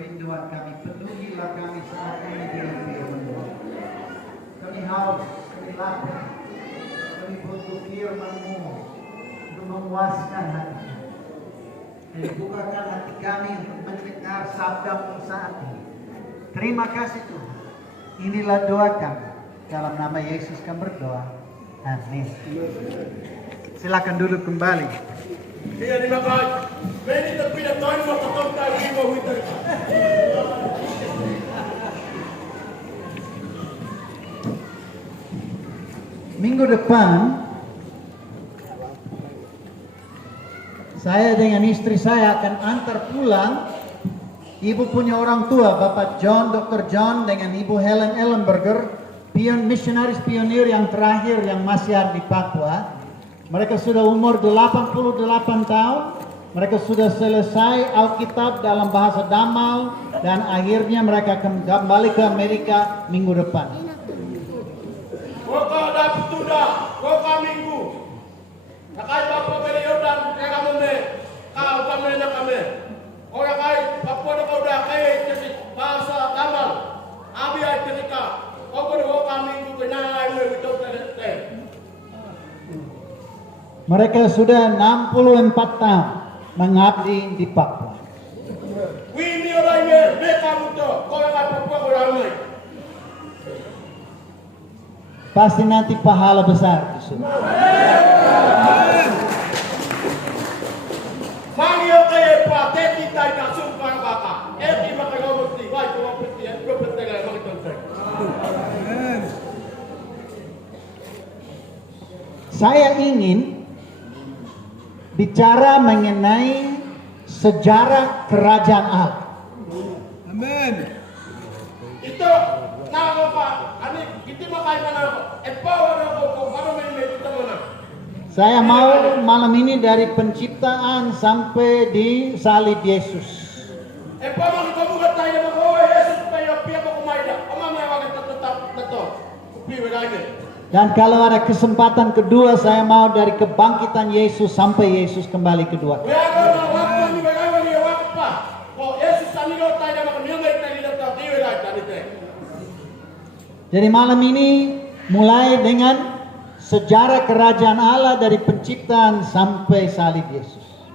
kerinduan kami, penuhilah kami saat ini dengan firman-Mu. Kami haus, kami lapar, kami butuh firman-Mu untuk memuaskan hati kami. Dan bukakan hati kami untuk mendengar sabda-Mu saat ini. Terima kasih Tuhan. Inilah doa kami. Dalam nama Yesus kami berdoa. Amin. Silakan duduk kembali. Dia dimakan. Meni terpindah tahun waktu tahun kali mau hitam. Minggu depan saya dengan istri saya akan antar pulang ibu punya orang tua, Bapak John, Dr. John dengan Ibu Helen Ellenberger, misionaris pionir yang terakhir yang masih ada di Papua. Mereka sudah umur 88 tahun. Mereka sudah selesai Alkitab dalam bahasa Damal dan akhirnya mereka akan kembali ke Amerika minggu depan. Kau dapat sudah, kau minggu. Nakai Bapak Beriodan, kamu me, kau kami nak kami. Kau nakai Bapak kau dah kaya jadi bahasa Damal. Abi ay ketika kau berdua minggu kenal me itu terus. Mereka sudah 64 tahun mengabdi di Papua. Wini orang me, mereka muda, kau nakai Papua kau ramai. Pasti nanti pahala besar di sini. Mangio kaya pateti tai kasum para baka. Eti makagaw mesti, wai ko mesti, ko pete ga makitonsek. Saya ingin bicara mengenai sejarah kerajaan Allah. Amin. Ito nago pa, ani kiti makai kana ko. Epawa na ko ano me kita mana. Saya mau malam ini dari penciptaan sampai di salib Yesus. Epawa kita buka tayo mo ko Yesus tayo pia ko kumaida. Ama me wa kita tetap teto. Kupi wedane. Dan kalau ada kesempatan kedua, saya mau dari kebangkitan Yesus sampai Yesus kembali kedua. Weago na waktu ni wegawa ni wakpa. Ko Yesus anigo tayo na makanyangay tayo dito tayo wedane te. Jadi malam ini mulai dengan sejarah kerajaan Allah dari penciptaan sampai salib Yesus.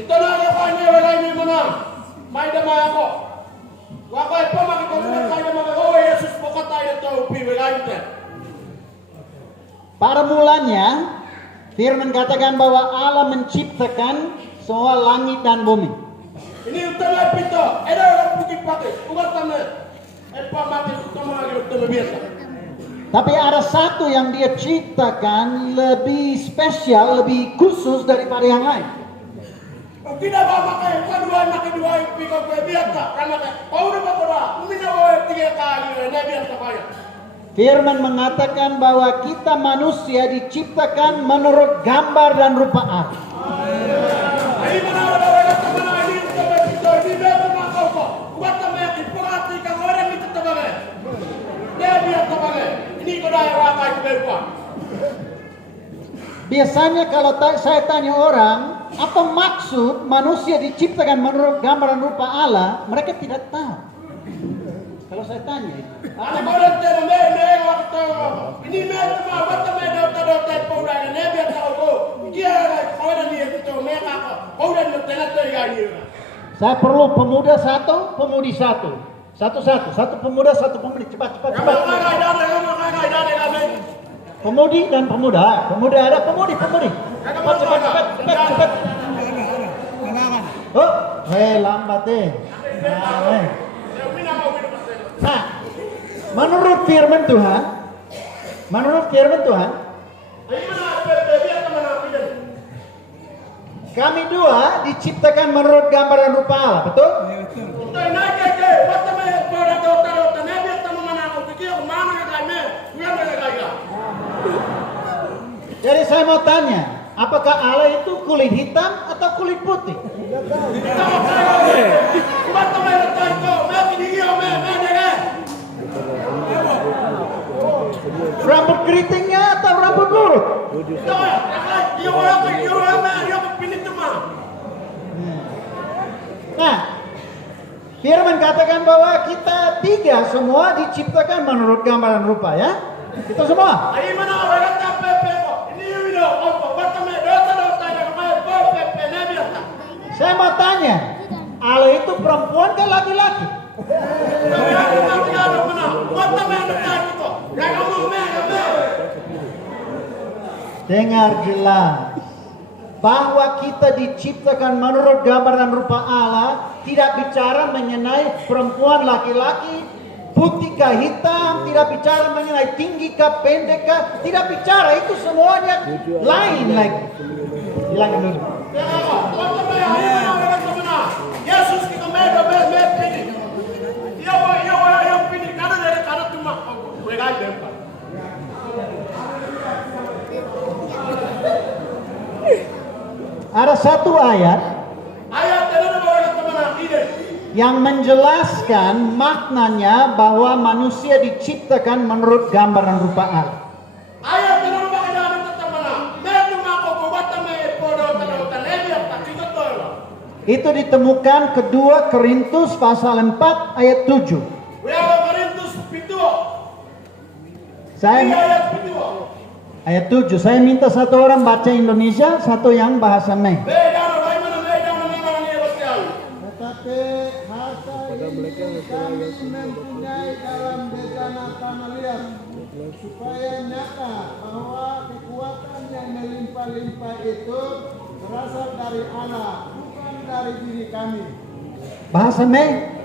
Ito na ako kanya wala ni mana. May dama ako. Wako pa makikita tayo mga ko Yesus po ka tayo to upi wedane. Pada mulanya, firman katakan bahwa Allah menciptakan semua langit dan bumi. Ini utama pito, ada orang putih pakai, umat tame, makin utama lagi utama biasa. Tapi ada satu yang dia ciptakan lebih spesial, lebih khusus daripada yang lain. Tidak makai dua piko kue biasa, karena kau udah bakal, umina kau 3 kali, nabi biasa kaya. Firman mengatakan bahwa kita manusia diciptakan menurut gambar dan rupa Allah. Ini mana ada orang teman ini utama pito, ini biasa makau kok, umat tame yang diperhatikan orang itu temannya, dia biasa pakai, ini kau dah rakai berapa? Biasanya kalau saya tanya orang, apa maksud manusia diciptakan menurut gambar dan rupa Allah, mereka tidak tahu. Kalau saya tanya, Ana orang tera me waktu ini me cuma waktu me dota pauda ne biar tahu ko dia orang ni itu me apa pauda ni tengah tergani. saya perlu pemuda satu, pemudi satu, satu pemuda, satu pemudi, cepat. Pemudi dan pemuda ada pemudi. Cepat. Oh, lambat deh. Nah, menurut firman Tuhan, kami dua diciptakan menurut gambar dan rupa Allah, betul? Jadi saya mau tanya, apakah Allah itu kulit hitam atau kulit putih? Rambut keritingnya atau rambut lurus? Nah, Firman katakan bahwa kita tiga semua diciptakan menurut gambaran rupa ya. Itu semua. Ai mana orang pepe kok. Ini video apa? Batame dosa yang mai pepe nebiata. Saya mau tanya, Allah itu perempuan ke laki-laki? Dengar jelas bahwa kita diciptakan menurut gambaran rupa Allah, tidak bicara mengenai perempuan laki-laki, putih kah hitam, tidak bicara mengenai tinggi kah pendek kah, tidak bicara, itu semuanya lain lagi. Hilangin dulu. Yesus kita medo pilih. Iya yang pilih karena dari karena cuma mereka depan. Ada satu ayat yang menjelaskan maknanya bahwa manusia diciptakan menurut gambaran rupa Allah. Itu ditemukan kedua Korintus pasal 4 ayat 7. Ayat 7. Saya minta satu orang baca Indonesia, satu yang bahasa Mei. Tetapi harta ini kami mempunyai dalam bejana tanah liat, supaya nyata bahwa kekuatan yang melimpah-limpah itu berasal dari Allah, bukan dari diri kami. Bahasa Mei.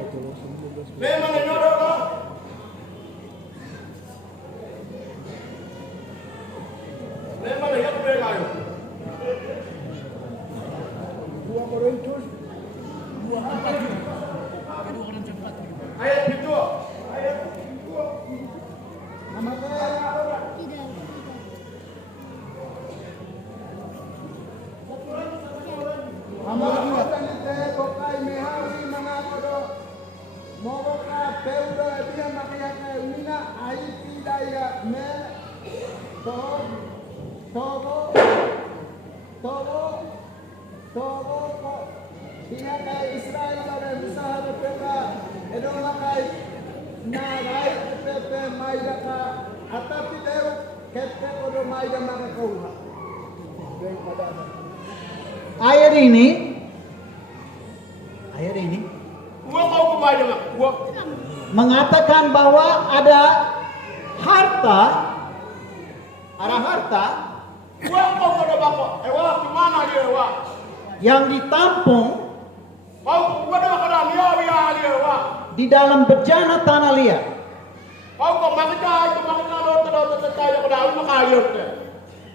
Ayat ini mengatakan bahwa ada harta yang ditampung di dalam bejana tanah liat.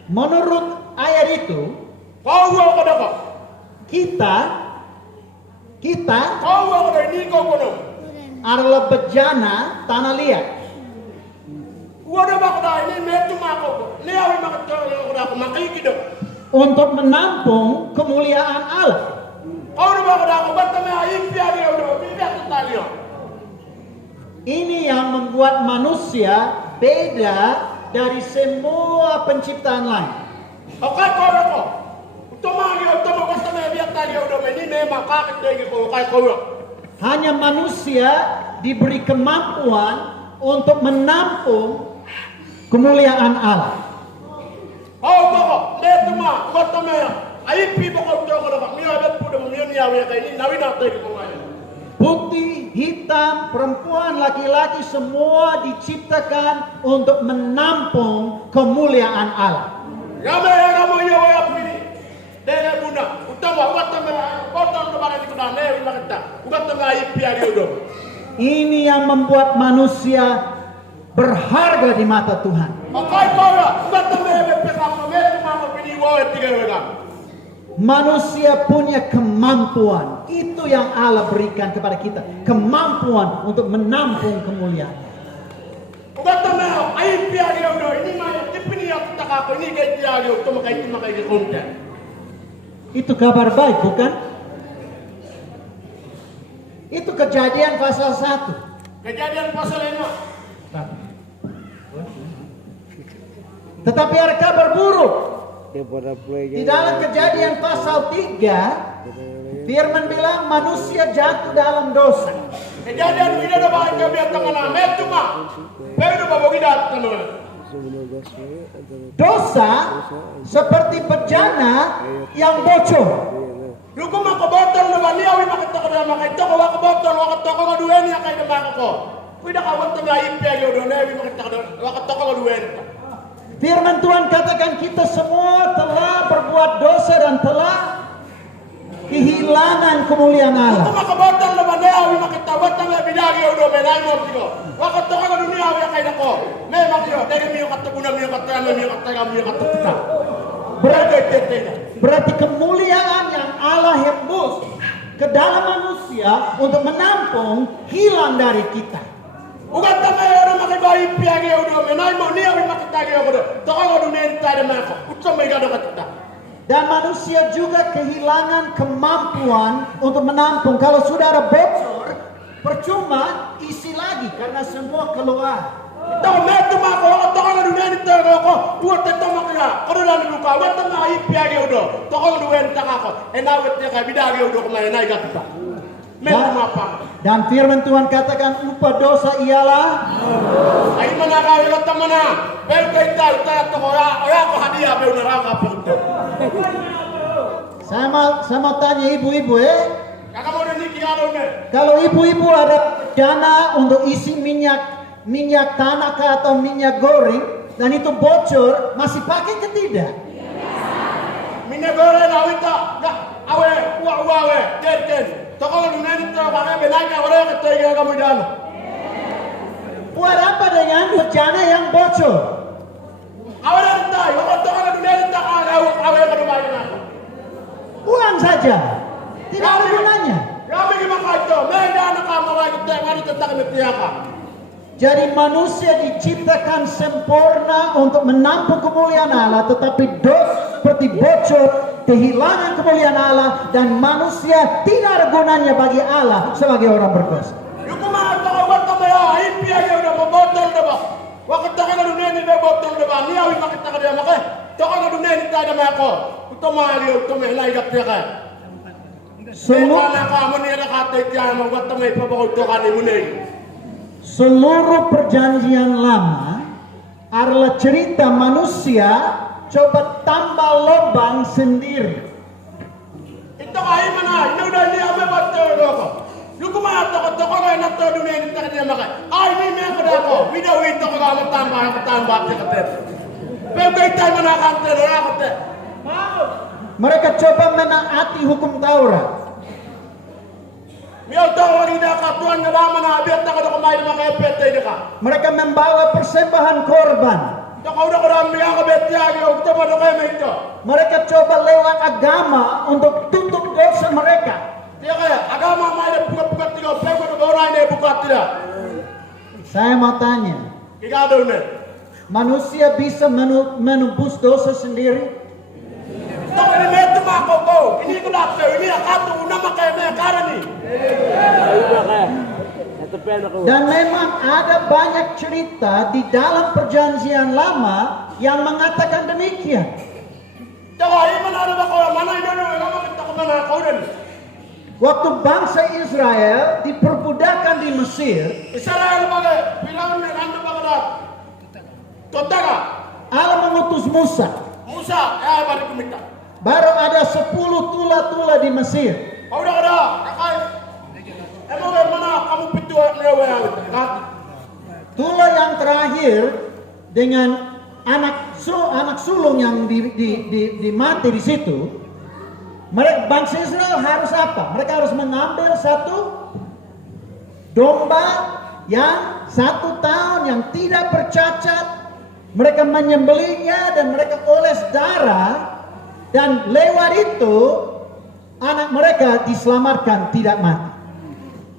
Menurut ayat itu, kita adalah bejana tanah liat. Untuk menampung kemuliaan Allah. Ini yang membuat manusia beda dari semua penciptaan lain. Hanya manusia diberi kemampuan untuk menampung kemuliaan Allah. Putih, hitam, perempuan, laki-laki semua diciptakan untuk menampung kemuliaan Allah. Ini yang membuat manusia berharga di mata Tuhan. Manusia punya kemampuan. Itu yang Allah berikan kepada kita. Kemampuan untuk menampung kemuliaan. Itu kabar baik, bukan? Itu Kejadian pasal 1. Kejadian pasal 5. Tetapi ada kabar buruk. Di dalam Kejadian pasal 3 Firman bilang manusia jatuh dalam dosa. Kejadian kita ada bahan kami atau mana? Metuma. Pero bawa kita atau Dosa seperti bejana yang bocor. Luko maka botol na bali awi makita ko na makita ko waka botol waka toko nga duwen ya kay na ko. Pwede ka wanta na impya yo do na makita ko waka toko nga duwen. Firman Tuhan katakan kita semua telah berbuat dosa dan telah kehilangan kemuliaan Luko Allah. maka botol na bali awi makita wanta nga bidagi yo do menay mo tiko. Waka toko nga dunia awi kay na ko. Me makyo dari mi katukuna mi katana mi katanga mi katuta. Berarti kemuliaan yang Allah hembus ke dalam manusia untuk menampung hilang dari kita. Ugat ta may ora makibayi piage yo do menay mo ni awi makita yo do. Toko nga dunia ni tade mako. Utsa may gado katuta. Dan manusia juga kehilangan kemampuan untuk menampung. Kalau saudara bocor, percuma isi lagi karena semua keluar. Tahu metu mako waka toko nga dunia ni tade ko. Buat tetama kaya. Kono na luka wata nga ipiage yo do. Toko nga duwen taka ko. Enawet ya kay bidagi yo do ko may nay katuta. Metu mapa. Dan firman Tuhan katakan upah dosa ialah Ay mana ka wala tamana. Pero kay tayo to ko ya ko hadiah be na raka punto. saya mau tanya ibu-ibu Kaka mo ni kiyaro ne. kalau ibu-ibu ada dana untuk isi minyak tanah kah atau minyak goreng dan itu bocor masih pakai ke tidak? Minne gore na wita ga awe wa we den. Toko nga dunia ni to ba be na ka ore ka to ya kamu dan. Buat apa dengan bejana yang bocor? Awe na tayo waka toko nga dunia ni ta awe ka dumay na. Buang saja, tidak ada gunanya. Rami ki makaito, me na ka mawag te ngani tetang ni tiyaka. Jadi manusia diciptakan sempurna untuk menampung kemuliaan Allah, tetapi dosa seperti bocor, kehilangan kemuliaan Allah, dan manusia tidak ada gunanya bagi Allah sebagai orang berdosa. Yuko ma to wata ma ya impia yo do botol do ba. Waka toko nga dunia ni be botol do ba. Ni awi makita ka dia makay. Toko nga dunia ni ta ma ko. Uto ma yo to me nay gap ka. Seluruh, Wala ka mo ni ra ka te tiya mo wata may pabako to ka ni munay. seluruh perjanjian lama adalah cerita manusia coba tambah lubang sendiri. Ito ka ay mana, inuda niya ame botol do ko. Yuko ma to ko nga na to dunia ni ta dia makay. Ay ni me ko da ko. Video ito ko ga matambah ka te. Pero kay tayo mana ka te ra ko te. Mereka coba menaati hukum Taurat. Miyaw tahu lagi dah katuan nga lama na abiyat na kada kumain mga epete ka. Mereka membawa persembahan korban. Ito ka udah kada miyaw ka betya ka ito pa kayo may ito. Mereka coba lewat agama untuk tutup dosa mereka. Dia kaya agama may na bukat-bukat tiga pego na orang na bukat tila. Saya mau tanya, Igado na. manusia bisa menebus dosa sendiri? Ito ka ni meto mako ko. Ini ko dapat ini akato una makay na karani. Dan memang ada banyak cerita di dalam perjanjian lama yang mengatakan demikian. Ito ka iman ano ba ko mana ino no makita ko mana ko rin. Waktu bangsa Israel diperbudakan di Mesir, Israel ba bilang ni ando ba kada. Totara. Allah mengutus Musa. Musa bari kumita. Baru ada 10 tula-tula di Mesir. Kau udah ada, kakak. Emang mana kamu pintu lewe Tula yang terakhir dengan anak sulung yang dimati di situ. Mereka bangsa Israel harus apa? Mereka harus mengambil satu domba yang 1 tahun yang tidak bercacat. Mereka menyembelihnya dan mereka oles darah. Dan lewat itu anak mereka diselamatkan tidak mati.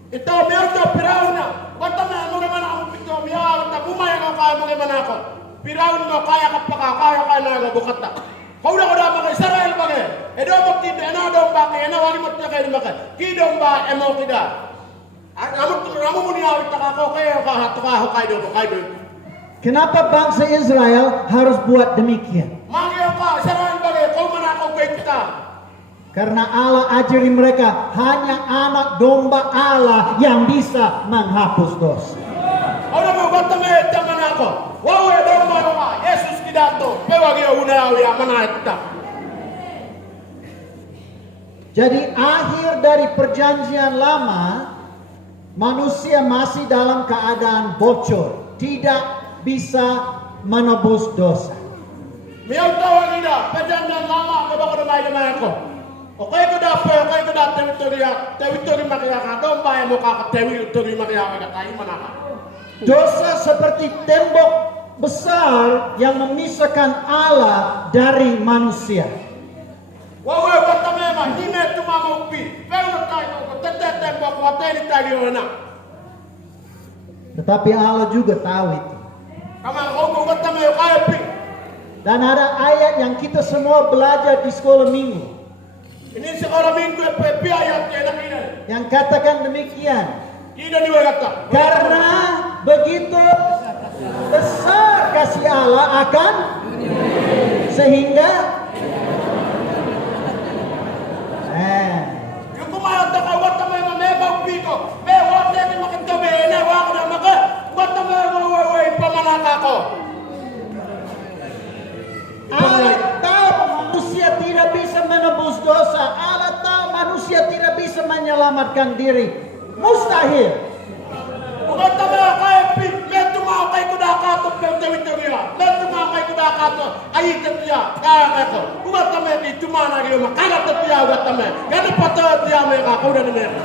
Ito mereka pirauna. Wata na mo naman ako pito miya ta bumay nga kaya mo naman ako. Piraun mo kaya ka pa kaya na bukat ta. Kau udah makai Israel bagai. Edo mo tidak na do ba kaya na wali mo ta kaya makai. Kidong ba emo kida. Amo mo niya ta ko kaya ka hato ka kay do kay do. Kenapa bangsa Israel harus buat demikian? Mangyo ka Israel bagai kau mana ako kita. Karena Allah ajari mereka hanya anak domba Allah yang bisa menghapus dosa. Ora mo batame tamana ko. Wawe domba roma Yesus kidato. Pewagi unawi amana kita. Jadi akhir dari perjanjian lama, manusia masih dalam keadaan bocor, tidak bisa menebus dosa. Miau tawa nida perjanjian lama ke bako domai domai ko. Oke ko dape, oke ko dape Victoria makia ka domba yang muka ka Victoria makia ka kai manaka. Dosa seperti tembok besar yang memisahkan Allah dari manusia. Wawe batame ma hine tuma upi. Pero tayo ko tete tembok wateni tadi ona. Tetapi Allah juga tahu itu. Kama ko batame yo kai pi. Dan ada ayat yang kita semua belajar di sekolah minggu. Ini sekolah minggu pi ayat yang ini. Yang katakan demikian. Ida ni kata. Karena begitu besar kasih Allah akan sehingga Yung kumayot na ka, wata may mamebang piko. Be, wata ni makitabi, na wako na maka. Wata may mawaway pamanaka ko. Allah tahu manusia tidak bisa menebus dosa. Allah tahu manusia tidak bisa menyelamatkan diri. Mustahil. Wata may kaya pi, meto mga kay kudakato, meto-meto-mila. Meto mga kay kudakato, ayitat niya, kaya ko. Wata may di tumana kayo, makagat niya, wata may. Gani patawad niya may kakuda ni meto.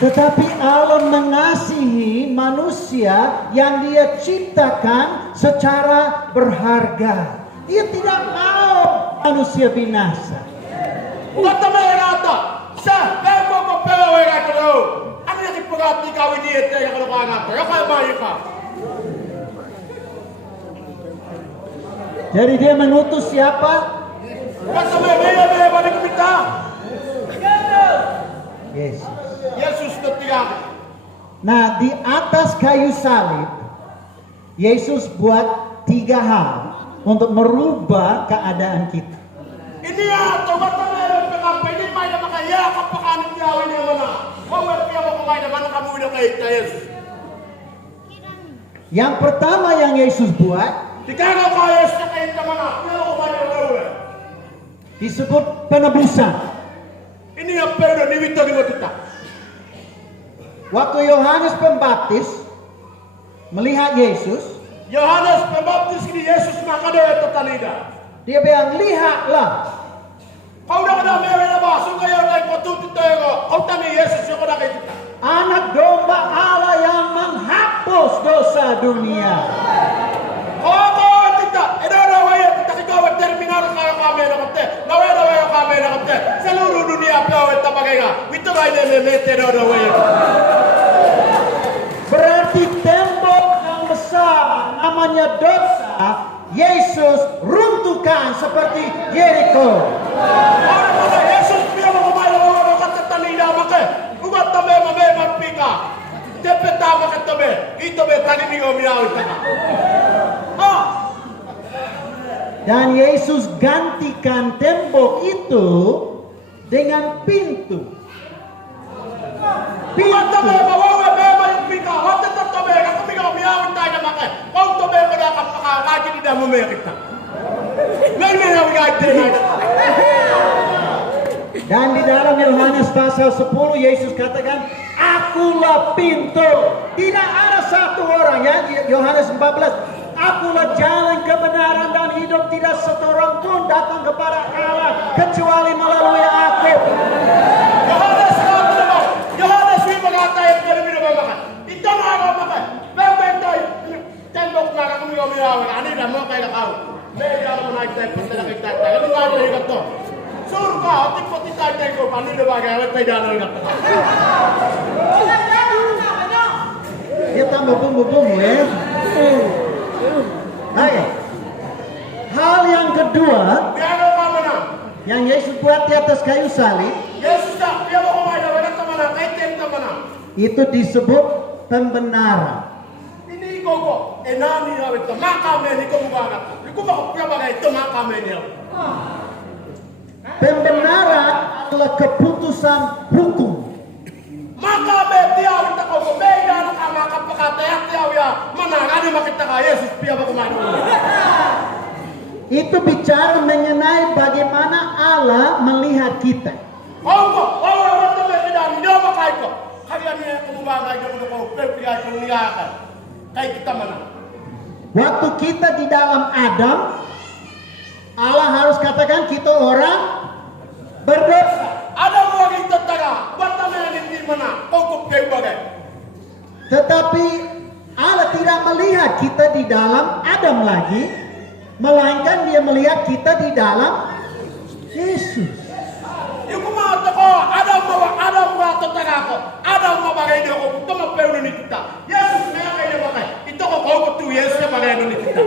Tetapi Allah mengasihi manusia yang Dia ciptakan secara berharga. Dia tidak mau manusia binasa. Wata may rata, sa bebo ko pero ay kakalo. Ano yung ipagati kawin niya ito yung kalukaan nato? Yung kaya bayo ka. Jadi Dia mengutus siapa? Wata may balik kita. Yesus. Yesus na tiyak. Nah, di atas kayu salib, Yesus buat 3 hal untuk merubah keadaan kita. Ini ya, coba meron pengapa. Ini may na makaya kapakanin gawin niya mana. Mawag niya mo kumain naman ang kamuhin na kay Yesus. Yang pertama yang Yesus buat Di kaya kaya sa kayo ka mana. Pero kumain na gawin. disebut penebusan. Ini yang pero ni Victor ni Matita. Waktu Yohanes Pembaptis melihat Yesus, Yohanes Pembaptis ni Yesus makadaya tatalida. dia bilang, lihatlah Kau dah kena meron na ba? So kayo na ipatutin tayo ko. Kau tani Yesus yung kena kayo kita. anak domba Allah yang menghapus dosa dunia. Kau kita. Edawaya kita kikawa terminal kayo kami na kate. Nawaya kami na kate. Seluruh dunia piyawet tabagay nga. Ito ba inememete na nawaya. Berarti tembok yang besar namanya dosa Yesus runtuhkan seperti Yeriko. Para mga Yesus piyaw mo kumayo mo katatalida make. Ugat tabe mame magpika. Tepeta makatabe. Ito be tanini umiyawit ka. Dan Yesus gantikan tembok itu dengan pintu. Ugat tabe mawawa be magpika. Wata tabe kakumiga umiyawit tayo na make. Kung tabe mo na kapakakaji ni damo me kita. Ngayon na wigay tayo. Dan di dalam Yohanes pasal 10 Yesus katakan, akulah pintu. Tidak ada satu orang ya, Yohanes 14. Akulah jalan kebenaran dan hidup, tidak seorang pun datang kepada Allah kecuali melalui aku. Yohanes ini mengatakan kepada minum makan. Itu nggak makan. Bebek tembok nggak kami ngomong. Ani dah mau kayak kau. Beda menaik tembok tidak kita. Ini nggak ada yang kata. Surga, hati putih tadi kau pani dah bagai awet tidak ada yang kata. Dia tambah bumbu-bumbu ya. Baik. Hal yang kedua Biar kau mana? yang Yesus buat di atas kayu salib Yesus tak dia mau kemana? Mereka mana? Kaitan mana? itu disebut pembenaran. Ini kau enani awet. Maka meni kau bukan. Iku mau pia bagai itu maka menel. Pembenaran adalah keputusan hukum. Maka betiau kita kau beda anak maka pekatnya tiau ya mana ada makita kaya Yesus pia bagaimana. Itu bicara mengenai bagaimana Allah melihat kita. Kau waktu beda dia makai kau. Kalian ni kamu bagai kamu kau pia dunia kan. Kayak kita mana? Waktu kita di dalam Adam, Allah harus katakan kita orang berdosa. Ada orang itu tengah, bagaimana di mana? Kau kayak bagai. Tetapi Allah tidak melihat kita di dalam Adam lagi, melainkan Dia melihat kita di dalam Yesus. Iku mau teko, ada mau tengah ko, ada mau bagai dia ko, itu mau peun ni kita. Yesus mereka dia bagai, itu kau betul Yesus bagai ni kita.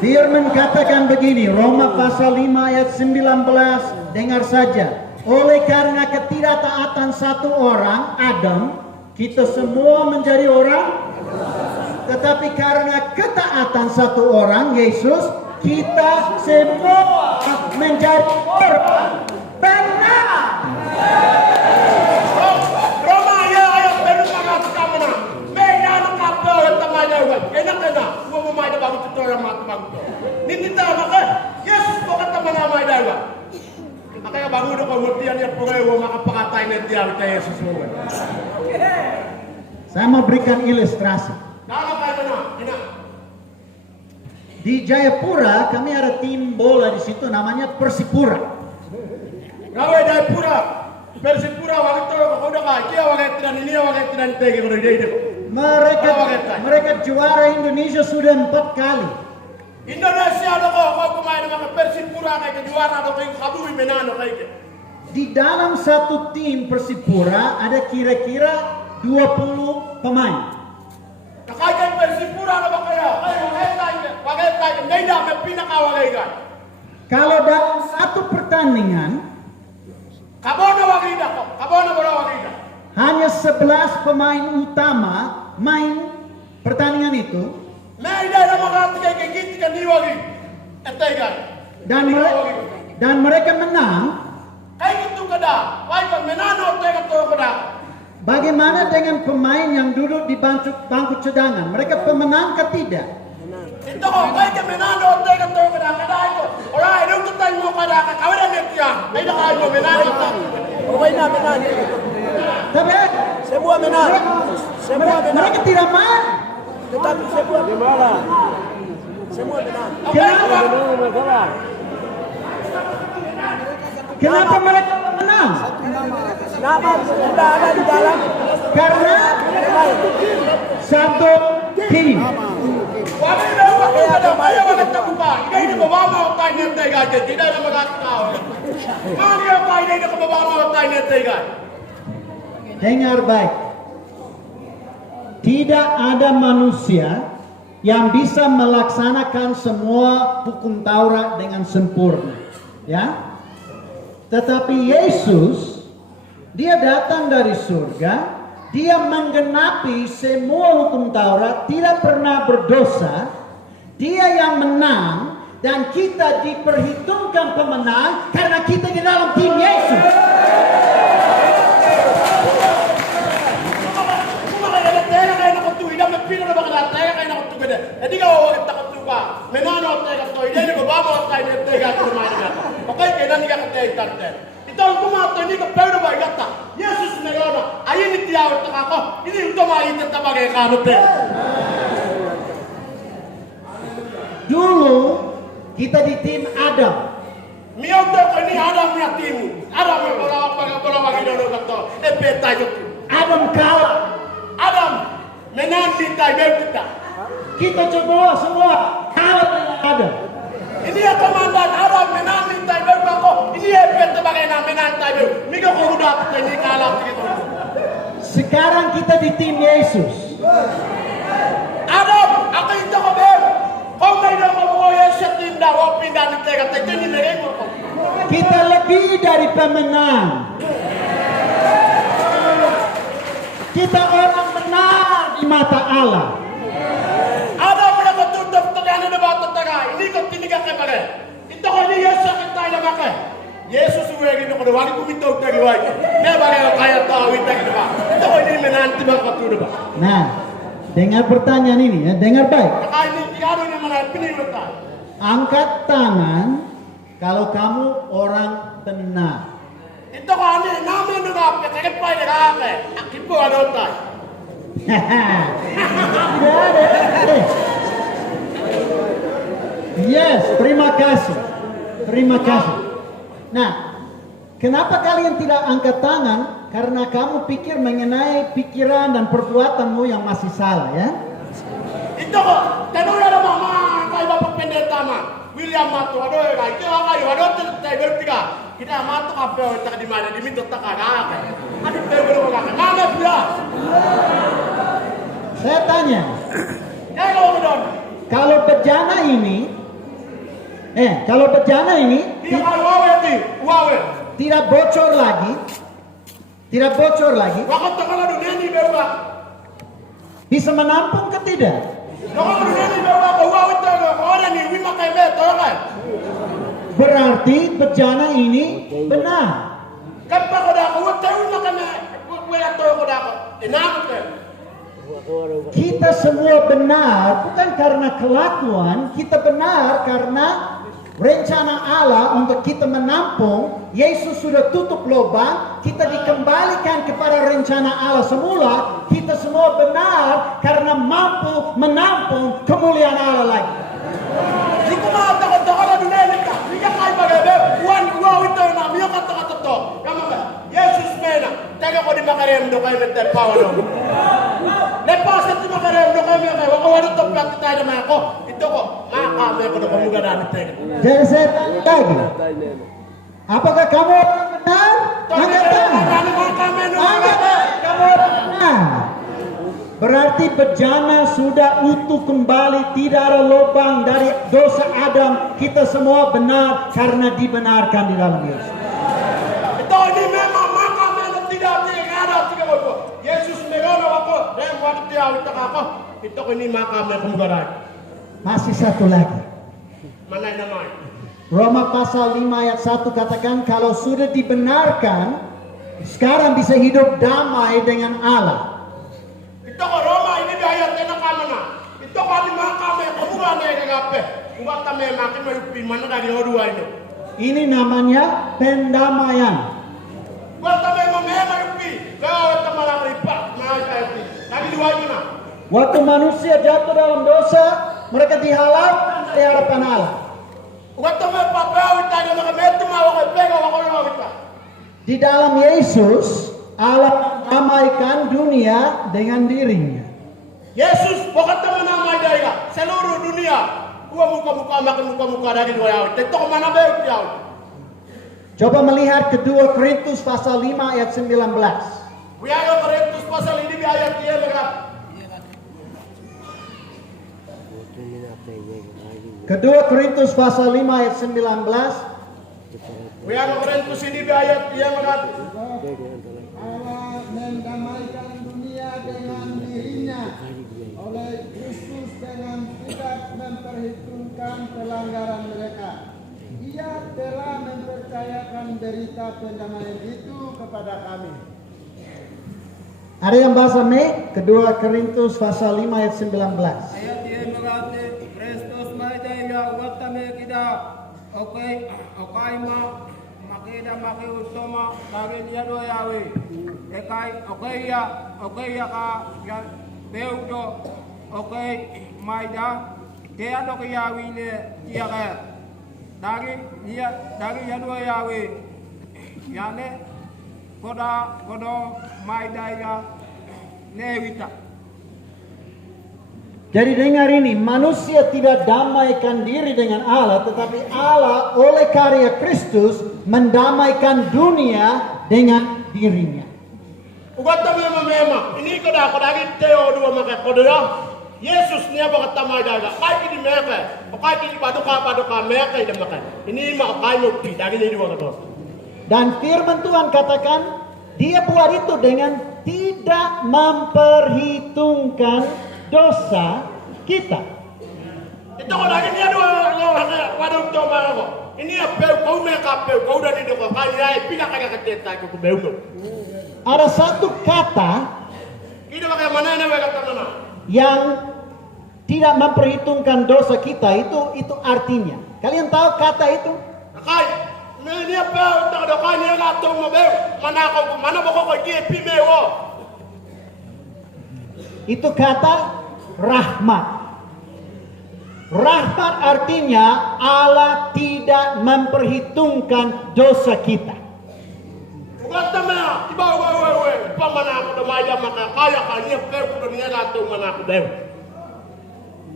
Firman katakan begini, Roma pasal 5 ayat 19, dengar saja. Oleh karena ketidaktaatan satu orang, Adam, kita semua menjadi orang. Tetapi karena ketaatan satu orang, Yesus, kita semua menjadi orang benar. Roma ya ayat baru sangat kamana. Beda nak kapal tengah jauh. Enak. Gua mau ada baru tutor mat baru. Ni kita maka Yesus bukan teman nama jauh. Makanya baru udah kemudian yang pokoknya gua maka pakatain nanti kita Yesus semua. Saya mau berikan ilustrasi. Kalau kayak mana? Enak. Di Jayapura kami ada tim bola di situ namanya Persipura. Gawe Jayapura. Persipura waktu itu kau udah kaya waktu tidak ini waktu tidak tegi kalau dia itu. Mereka juara Indonesia sudah 4 kali. Indonesia ada kau pemain maka Persipura kayak juara ada kau kabui menano kayak. Di dalam satu tim Persipura ada kira-kira 20 pemain. Kakak Persipura ada bakaya. Bagai beda mepina kawagai. Kalau dalam satu pertandingan Kabona wagida kok. Kabona bola wagida. hanya 11 pemain utama main pertandingan itu Meida na magati kayak gitu kan di wagi. Etegan. dan mereka menang. Kayak gitu kada. Wai kan menano tega to kada. Bagaimana dengan pemain yang duduk di bangku cadangan? Mereka pemenang ke tidak? Ito ko kayak ke menano tega to kada kada ito. Ora itu kita mo kada ka kawala metia. Ay na kayo menano ta. Okay na, menan. Tapi Semua menan. Semua menan. mereka tidak main. Tetapi semua menan. Semua menan. Kenapa mereka menang? Nama sudah ada di dalam. Karena satu tim. Wagi na wagi kada kaya wala ta kuba. Ini ko mama tayo ni tega ke tidak na magati ka. Mani ang kayo na ko mama tayo ni tega. Dengar baik. Tidak ada manusia yang bisa melaksanakan semua hukum Taurat dengan sempurna. Ya. Tetapi Yesus, dia datang dari surga, dia menggenapi semua hukum Taurat, tidak pernah berdosa, dia yang menang, dan kita diperhitungkan pemenang karena kita di dalam tim Yesus. Jadi kalau orang takut juga, menano tega to, ini ko bawa tayo ni tega to mana na. Okay, kaya ni ka tega tante. Ito ang kumato ni ka pero ba igata. Yesus meron. Ayin ni tiyaw ta ako. Ini ito maitet ta bagay kanote. Dulu kita di tim Adam. Miyaw to ko ni Adam ni timu. Adam mo bola wagi do to. Epe tayo. Adam kalah. Adam menanti tayo kita. Kita semua kalah dengan Adam. Ini ya komandan Adam menanti tayo ko. Ini epe ta bagay na menanti tayo. Miga ko udah ini kalah gitu. Sekarang kita di tim Yesus. Adam, ako ito ko ba? Kung may namamuhay sa tim na wag pindah ni tega tega ni mereng ko. Kita lebih dari pemenang. Kita orang benar di mata Allah. Adam na matutup tagana na ba taga Yesus suwe gino ko wali ko minto tagi wai. Ne bare kaya tahu tagi ba. Ito ko ini menanti ba katu ba. Nah, dengar pertanyaan ini ya, dengar baik. Kaya ini tiado ni mana pini mata. Angkat tangan kalau kamu orang benar. Ito ko ani nami no ga kaya pa ni ga ke. Akipo adotai. Tidak ada. Yes, terima kasih. Terima kasih. Nah, kenapa kalian tidak angkat tangan? Karena kamu pikir mengenai pikiran dan perbuatanmu yang masih salah ya. Ito ko, tanong na mama kay bapak pendeta ma. William Mato, aduh ya, itu kayo, aduh tayo bertiga. Kita mato kape tak di mana, diminta tak ada. Aduh tayo bertiga, mana dia? Saya tanya, kalau bejana ini Iya kalau wawe. tidak bocor lagi, Waktu kalau dunia ini bewa, bisa menampung ke tidak? kalau dunia ini bewa, wawe itu orang ini wima kayak beto kan? Berarti bejana ini benar. Kenapa kau dah kau tahu makan wala tahu kau dah enak kan? Kita semua benar bukan karena kelakuan, kita benar karena rencana Allah untuk kita menampung. Yesus sudah tutup lubang, kita dikembalikan kepada rencana Allah semula. Kita semua benar karena mampu menampung kemuliaan Allah lagi. Jika mau tak ada dunia ini kan? Jika kau bagai wan wawe itu nak dia kata to, kamu kan? Yesus mena, jaga kau di makarem do kau meter power dong. Lepas itu makarem do kau meter, kau ada toprak kita ada mana itu kok, maka mereka do kamu gak ada tega. Jadi saya tanya lagi, apakah kamu orang benar? Angkat tangan. Angkat tangan. Kamu orang benar. Berarti bejana sudah utuh kembali, tidak ada lubang dari dosa Adam. Kita semua benar karena dibenarkan di dalam Yesus. Itu ini memang maka memang tidak ada tiga waktu. Yesus merono waktu dan waktu dia itu apa? Itu ini maka memang benar. Masih satu lagi. Mana namanya? Roma pasal 5 ayat 1 katakan kalau sudah dibenarkan, sekarang bisa hidup damai dengan Allah. Itu kok Roma ini dia ayat enak mana? Itu kali maka memang bukan yang ngape. Buat kami makin merupi mana dari dua ini. Ini namanya pendamaian. Buat kami memang merupi. Kau teman lipat, mana itu? Lagi dua ini nak. Waktu manusia jatuh dalam dosa, mereka dihalalkan dari hadapan Allah. Buat kami papau tadi mereka metu mau pegang mau kita. Di dalam Yesus, Allah mendamaikan dunia dengan dirinya. Yesus bukan teman nama dia, seluruh dunia. Gua muka-muka makan muka-muka dari dua yaud. Tentu kemana baik yaud. Coba melihat kedua Korintus pasal 5 ayat 19. Wiaya Korintus pasal ini di ayat dia berapa? Kedua Korintus pasal 5 ayat 19. Wiaya Korintus ini di ayat dia berapa? Allah mendamaikan dunia dengan dirinya oleh Kristus dengan tidak memperhitungkan pelanggaran mereka. Ia telah mempercayakan berita pendamaian itu kepada kami. Ada yang bahasa kedua Korintus pasal 5 ayat 19. Ayat dia berkata, Kristus maidaya watame kita, okay ma makida maki utama bagi dia do yawe. Okay ya ka ya beudo okay maida dia do ke yawe ne dia ka. Dari ya do yawe. Yane kodo maidaya newita. Jadi dengar ini, manusia tidak damaikan diri dengan Allah, tetapi Allah oleh karya Kristus mendamaikan dunia dengan dirinya. Ugata memang. Ini koda lagi teo dua maka koda. Yesus ni apa kata mai daga. Kai di mereka. Kai di paduka mereka di makan. Ini mak kai mau dari ini dua kata. Dan firman Tuhan katakan, dia buat itu dengan tidak memperhitungkan dosa kita. Itu kalau lagi dia dua waduh coba kok. Ini apel kau mengapel kau dari doko kaya pila kaya keteta kau beuno. Ada satu kata Ini bagaimana ini kata mana? yang tidak memperhitungkan dosa kita, itu artinya. Kalian tahu kata itu? Kai, ini apel tak ada kaya kata ngabel. Mana boko kau dia pimewo. Itu kata rahmat. Rahmat artinya Allah tidak memperhitungkan dosa kita. Bukan teman, tiba pamana aku demaja maka kaya kaya apel dunia kata mana aku bel.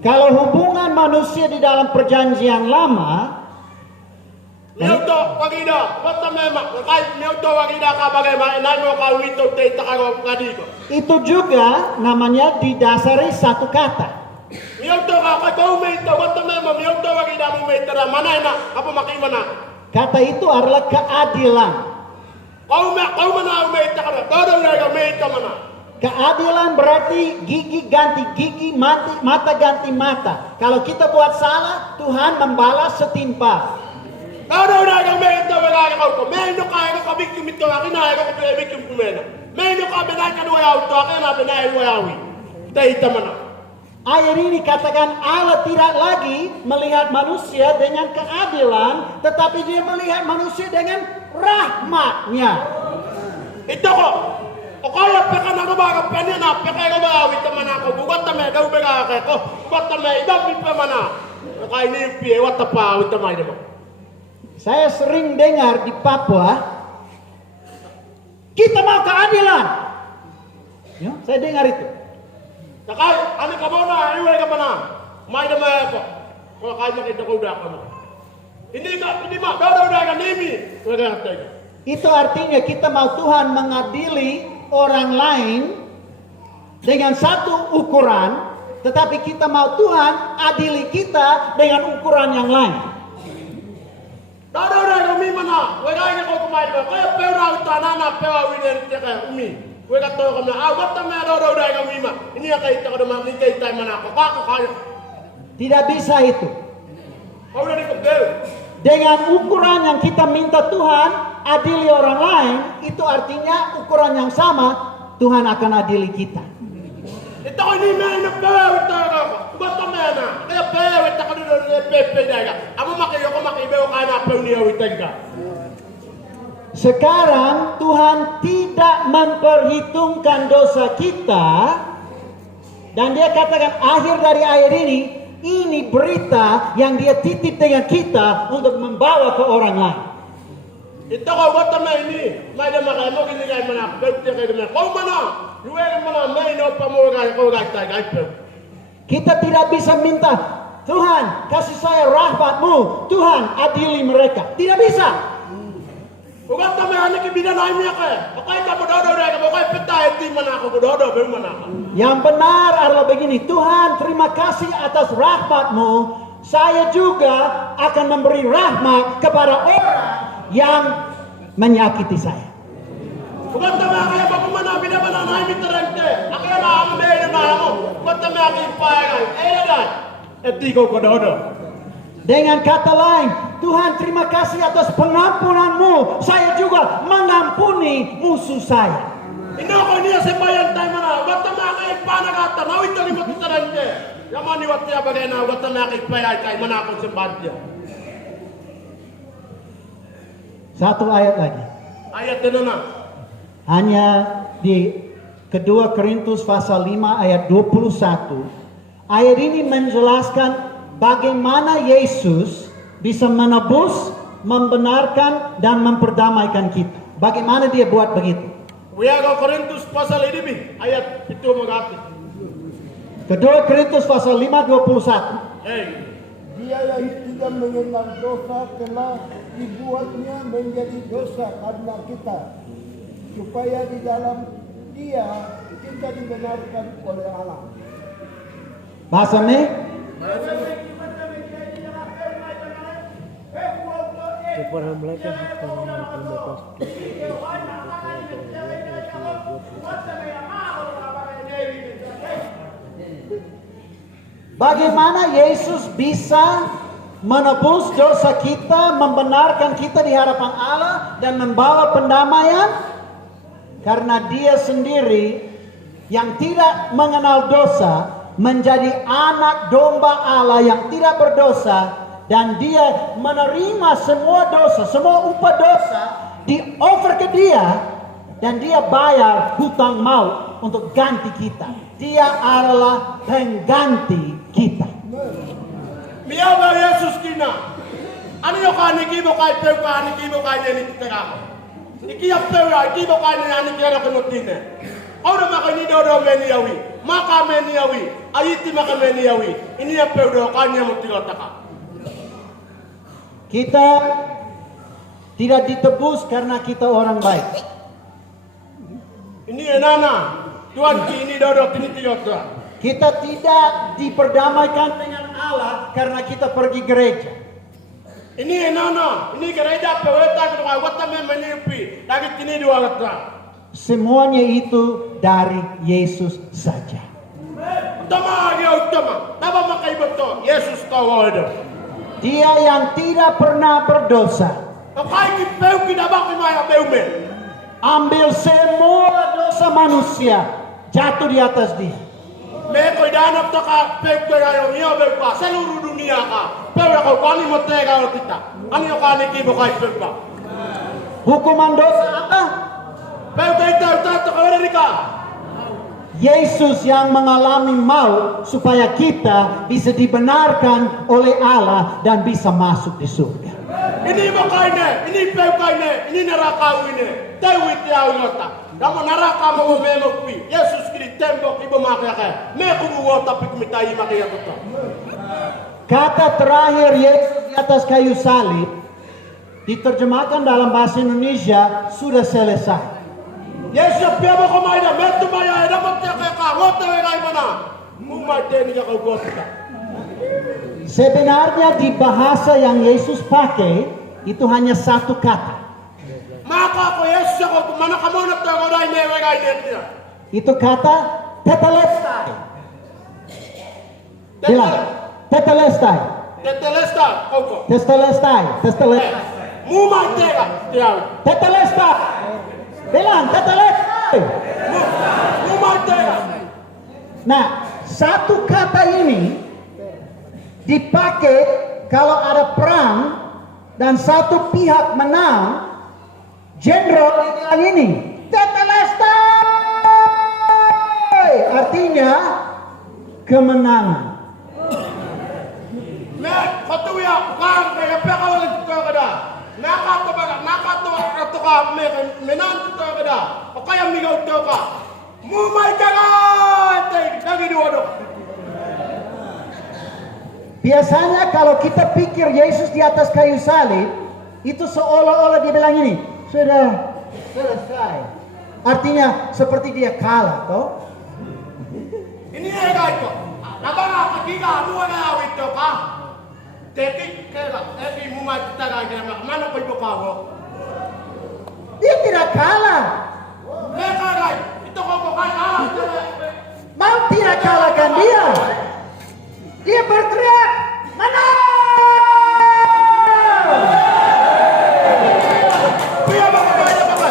Kalau hubungan manusia di dalam perjanjian lama, Meuto wagida, kata memang kai meuto wagida ka bagaimana nano kau itu te takaro kadiko. itu juga namanya didasari satu kata. Meuto ka kau meito kata memang meuto wagida mu meitara mana ina apa makai mana? Kata itu adalah keadilan. Kau mana meitara todo naga meita mana? Keadilan berarti gigi ganti gigi, mata ganti mata. Kalau kita buat salah, Tuhan membalas setimpal. Todo naga meita wala kau meno kaya ka bikin mito akina ka bikin kumena. Meno ka benai ka dua auto akina benai dua awi. Teita mana? Ayat ini katakan Allah tidak lagi melihat manusia dengan keadilan, tetapi dia melihat manusia dengan rahmatnya. Ito ko. O kaya peka na baga penya na peka ka ba awit man ako bugat ta me daw bega ka ko bugat ta me iba pipa mana. O kaya ni pie wat pa awit ta mai demo. Saya sering dengar di Papua, kita mau keadilan. Ya, saya dengar itu. Takay ani ka bona iwe ka mana. Mai demo ko. Ko kaya kita ko udah ka. Ini mah daw ka nimi. Wega ta. Itu artinya kita mau Tuhan mengadili orang lain dengan satu ukuran, tetapi kita mau Tuhan adili kita dengan ukuran yang lain. Daw kami mana? Wega ka ko mai ko kaya peura utanana pewa widen ka umi. Wega to kami awat ta me daw kami mah. Ini ka ita ko ma ni kai tai mana ko ka kaya. Tidak bisa itu. Kau udah dikebel. Dengan ukuran yang kita minta Tuhan adili orang lain, itu artinya ukuran yang sama Tuhan akan adili kita. Ito ko ni mana pewa ito ko. Bata mana? Kaya pewa ito ko ni pepe daga. Amo makiyo ko makibew ka na pew niya witenga. Sekarang Tuhan tidak memperhitungkan dosa kita, dan dia katakan akhir dari ayat ini berita yang dia titip dengan kita untuk membawa ke orang lain. Ito ko bata mana ini? May da makay mo gini kay mana pew tiya kay mana. Kau mana? Luwe mana may no pamulga ko gata kay pew. Kita tidak bisa minta, Tuhan kasih saya rahmat-Mu, Tuhan adili mereka. Tidak bisa. Ugat ta may ani kibidan ay miya kay. Okay ka mo dodo ka mo kay pita iti mana ako dodo be mana ka. Yang benar adalah begini, Tuhan terima kasih atas rahmat-Mu. Saya juga akan memberi rahmat kepada orang yang menyakiti saya. Ugat ta may kaya ba mana binaban na ay mitarante. Akaya na ang be na ako. Ugat ta may aki paay. Dai. Eti ko dodo. Dengan kata lain, Tuhan terima kasih atas pengampunan-Mu. Saya juga mengampuni musuh saya. Ino ko niya sa bayan tayo mana. Ugat ta may aki panagata. Nawit ta rin mitarante. Yaman ni wat niya bagay na ugat ta may aki paay kay mana akong sembadya. Satu ayat lagi. Ayat na. Hanya di kedua Korintus pasal 5 ayat 21. Ayat ini menjelaskan bagaimana Yesus bisa menebus, membenarkan, dan memperdamaikan kita. Bagaimana dia buat begitu? Wiaga Korintus pasal ini bi ayat itu mengati. Kedua Korintus pasal 5:21. Dia yang tidak mengenal dosa telah dibuatnya menjadi dosa karena kita, supaya di dalam Dia kita dibenarkan oleh Allah. Bahasanya, bagaimana Yesus bisa menebus dosa kita, membenarkan kita di hadapan Allah dan membawa pendamaian? Karena Dia sendiri yang tidak mengenal dosa menjadi anak domba Allah yang tidak berdosa, dan Dia menerima semua dosa, semua upah dosa di-offer ke Dia, dan Dia bayar hutang maut untuk ganti kita. Dia adalah pengganti kita. Miyawa Yesus kina. Ano yung kaniki mo kay Peu kaniki mo kay Neni Titera? Ikiya Peu ay kibo kay Neni Titera kinutine. Ora makani do meniyawi. Maka meniyawi. Ayiti maka meniyawi. Ini ya Peu do kanya mo tilotaka. Kita tidak ditebus karena kita orang baik. Ini enana. Tuan ki ini do kini tilotaka. Kita tidak diperdamaikan dengan Allah karena kita pergi gereja. Ini enana. Ini gereja peweta kita wata meniupi. Lagi kini dua wata. Semuanya itu dari Yesus saja. Utama dia utama. Napa makai betul? Yesus tahu ada. Dia yang tidak pernah berdosa. Pakai kipeu kita baki maya peume. Ambil semua dosa manusia, jatuh di atas Dia. Meko idanap taka peuke ayo niya beuka seluruh dunia ka. Peu kau kani motega kita. Ani yo kani kibo kai peuka. Hukuman dosa apa? Peuke itu taka Yesus yang mengalami maut supaya kita bisa dibenarkan oleh Allah dan bisa masuk di surga. Ini makaine, ini peukaine, ini neraka wine. Tewit ya ulota. Kamu neraka mau memokui. Yesus kiri tembok ibu makanya. Meku buat tapi kumitai makanya betul. Kata terakhir Yesus di atas kayu salib diterjemahkan dalam bahasa Indonesia sudah selesai. Yesus piamo kumaina metu maya dapat ya ka wote wengai mana. Umay deni ya kau gosita. Sebenarnya di bahasa yang Yesus pakai itu hanya satu kata. Maka ko Yesus ako mana kamu nak tahu dai mewengai dia. Itu kata tetelestai. Bilang, tetelestai. Tetelesta koko. Tetelestai. Tetelestai. Umay tega dia. Tetelestai. Bilang, tetelestai. Umay tega. Nah, satu kata ini dipakai kalau ada perang dan satu pihak menang. Jenderal bilang ini, tetelestai, artinya kemenangan. Mek katuya kan kaya peka wala kita kada. Nakato ka menan kita kada. O kaya migaw to ka. Mumay ka ka. Lagi dua dok. Biasanya kalau kita pikir Yesus di atas kayu salib, itu seolah-olah dia bilang ini, sudah selesai. Artinya seperti dia kalah, toh? Ini ya guys ko. Nabang kiga anu na awit to ka. Teki kela, mumay kita ka mana ko ibo kawo. Dia tidak kalah. Meka guys, ito ko kaya. Mau tidak kalahkan dia. Dia berteriak, menang! Biar apa?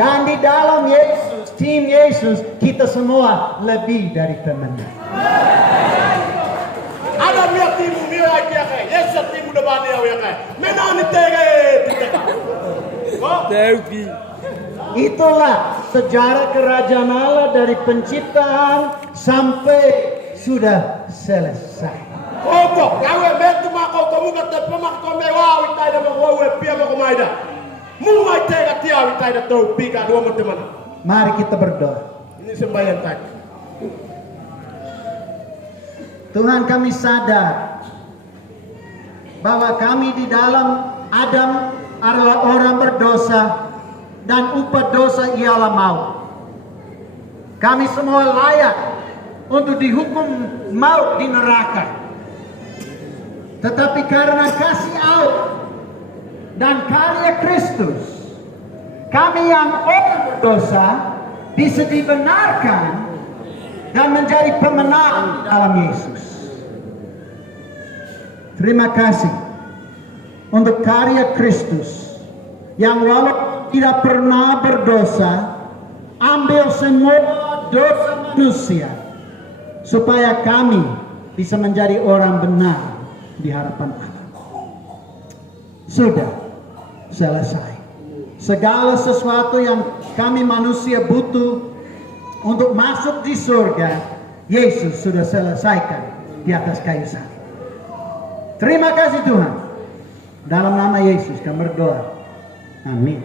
Dan di dalam Yesus, tim Yesus, kita semua lebih dari pemenang. Ada mia timu mia lagi ya kayak, Yesus timu depan dia ya kayak, menang tege. Itulah sejarah kerajaan Allah dari penciptaan sampai sudah selesai. Koko, kawe metu mako kamu kata pemak kome wow itaida mau pia mau maida. Mulai tega tiaw itaida tau pika dua teman. Mari kita berdoa. Ini sembahyang tadi. Tuhan, kami sadar bahwa kami di dalam Adam adalah orang berdosa dan upah dosa ialah maut. Kami semua layak untuk dihukum maut di neraka. Tetapi karena kasih Allah dan karya Kristus, kami yang orang berdosa bisa dibenarkan dan menjadi pemenang dalam Yesus. Terima kasih untuk karya Kristus yang walaupun tidak pernah berdosa, ambil semua dosa manusia supaya kami bisa menjadi orang benar di hadapan Allah. Sudah selesai. Segala sesuatu yang kami manusia butuh untuk masuk di surga, Yesus sudah selesaikan di atas kayu salib. Terima kasih Tuhan. Dalam nama Yesus kami berdoa. Amin.